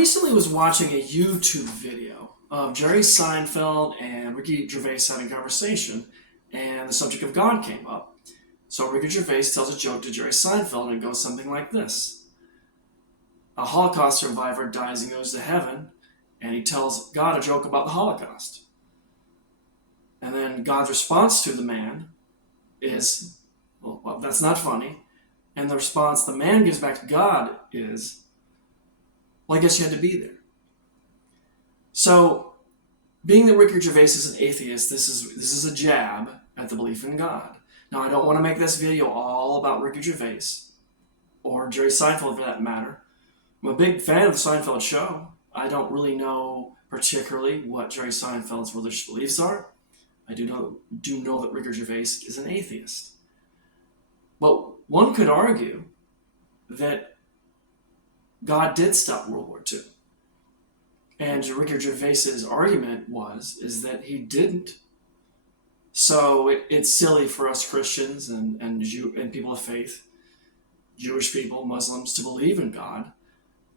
recently was watching a YouTube video of Jerry Seinfeld and Ricky Gervais having a conversation, and the subject of God came up. So Ricky Gervais tells a joke to Jerry Seinfeld, and it goes something like this. A Holocaust survivor dies and goes to heaven, and he tells God a joke about the Holocaust. And then God's response to the man is, well, that's not funny. And the response the man gives back to God is, well, I guess you had to be there. So, being that Ricky Gervais is an atheist, this is a jab at the belief in God. Now, I don't want to make this video all about Ricky Gervais, or Jerry Seinfeld for that matter. I'm a big fan of the Seinfeld show. I don't really know particularly what Jerry Seinfeld's religious beliefs are. I do know that Ricky Gervais is an atheist. But one could argue that God did stop World War II. And Ricky Gervais's argument is that he didn't. So it's silly for us Christians and people of faith, Jewish people, Muslims, to believe in God.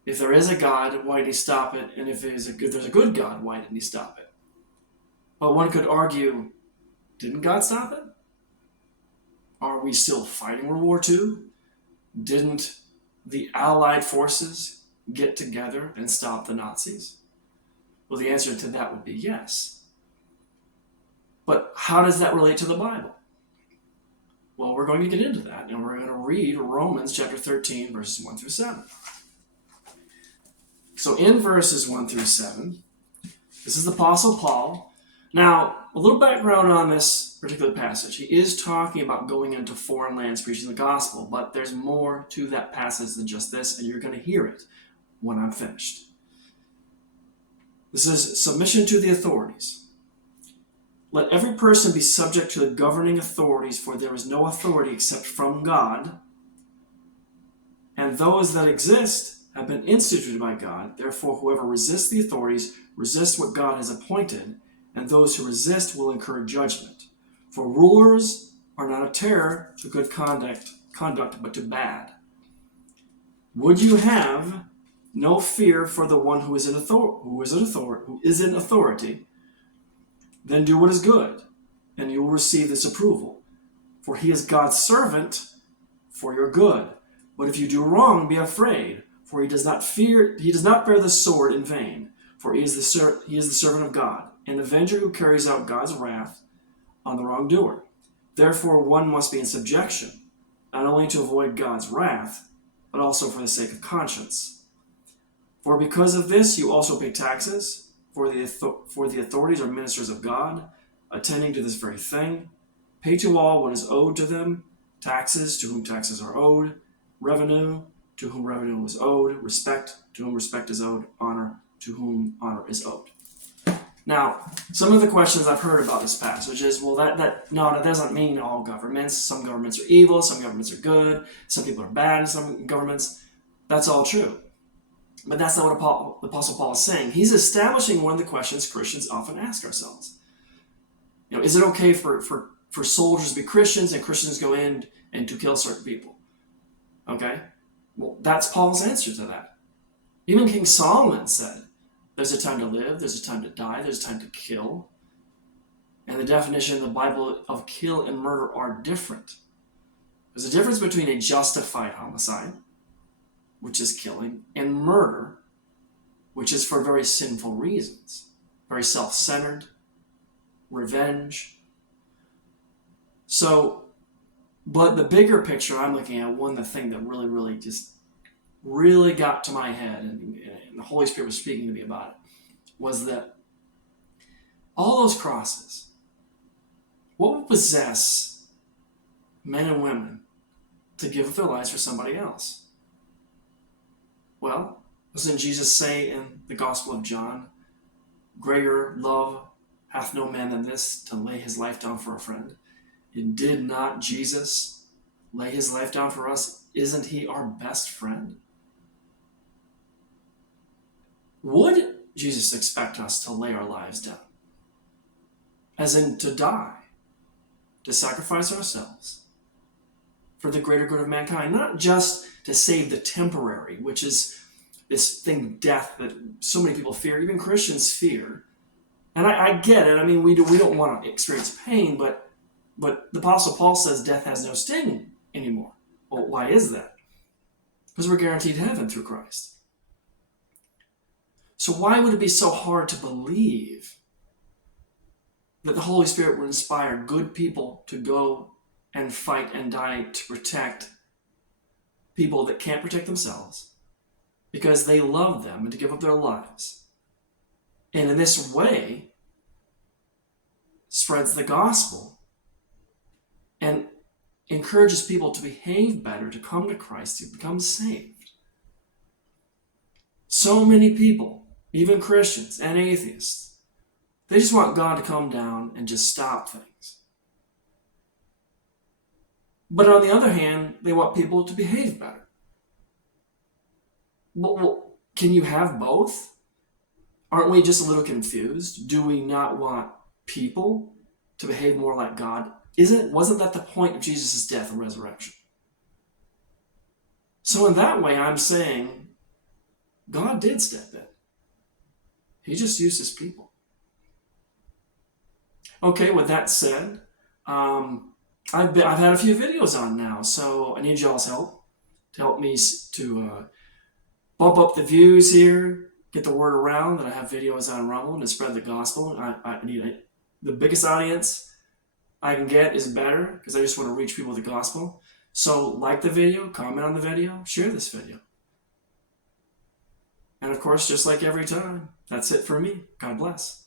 If there is a God, why did he stop it? And if there's a good God, why didn't he stop it? But one could argue, didn't God stop it? Are we still fighting World War II? Didn't the Allied forces get together and stop the Nazis? Well, the answer to that would be yes. But how does that relate to the Bible? Well, we're going to get into that, and we're going to read Romans chapter 13, verses 1 through 7. So in verses 1 through 7, this is the Apostle Paul. Now, a little background on this particular passage. He is talking about going into foreign lands preaching the gospel, but there's more to that passage than just this, and you're going to hear it when I'm finished. This is submission to the authorities. Let every person be subject to the governing authorities, for there is no authority except from God, and those that exist have been instituted by God. Therefore, whoever resists the authorities resists what God has appointed, and those who resist will incur judgment. For rulers are not a terror to good conduct, but to bad. Would you have no fear for the one who is in authority? Then do what is good, and you will receive this approval. For he is God's servant for your good. But if you do wrong, be afraid, for he does not bear the sword in vain. For he is the servant of God, an avenger who carries out God's wrath on the wrongdoer. Therefore, one must be in subjection, not only to avoid God's wrath, but also for the sake of conscience. For because of this, you also pay taxes, for the authorities are ministers of God, attending to this very thing. Pay to all what is owed to them, taxes to whom taxes are owed, revenue to whom revenue is owed, respect to whom respect is owed, honor to whom honor is owed. Now, some of the questions I've heard about this passage is, well, that doesn't mean all governments. Some governments are evil, some governments are good, some people are bad in some governments. That's all true. But that's not what the Apostle Paul is saying. He's establishing one of the questions Christians often ask ourselves. Is it okay for soldiers to be Christians and Christians go in and to kill certain people? Okay? Well, that's Paul's answer to that. Even King Solomon said, there's a time to live, there's a time to die, there's a time to kill. And the definition in the Bible of kill and murder are different. There's a difference between a justified homicide, which is killing, and murder, which is for very sinful reasons, very self-centered, revenge. So, but the bigger picture I'm looking at, the thing that really got to my head, and the Holy Spirit was speaking to me about it, was that all those crosses, what would possess men and women to give up their lives for somebody else? Well, doesn't Jesus say in the Gospel of John, greater love hath no man than this, to lay his life down for a friend? And did not Jesus lay his life down for us? Isn't he our best friend? Would Jesus expect us to lay our lives down? As in to die, to sacrifice ourselves for the greater good of mankind, not just to save the temporary, which is this thing, death, that so many people fear, even Christians fear. And I get it. I mean, we don't want to experience pain, but the Apostle Paul says death has no sting anymore. Well, why is that? Because we're guaranteed heaven through Christ. So why would it be so hard to believe that the Holy Spirit would inspire good people to go and fight and die to protect people that can't protect themselves because they love them and to give up their lives? And in this way, spreads the gospel and encourages people to behave better, to come to Christ, to become saved. So many people, even Christians and atheists, they just want God to come down and just stop things. But on the other hand, they want people to behave better. Well, can you have both? Aren't we just a little confused? Do we not want people to behave more like God? Wasn't that the point of Jesus' death and resurrection? So in that way, I'm saying God did step in. He just used his people. Okay, with that said, I've had a few videos on now, so I need y'all's help to help me to bump up the views here, get the word around that I have videos on Rumble and spread the gospel. I need it. The biggest audience I can get is better because I just want to reach people with the gospel. So like the video, comment on the video, share this video. And of course, just like every time, that's it for me. God bless.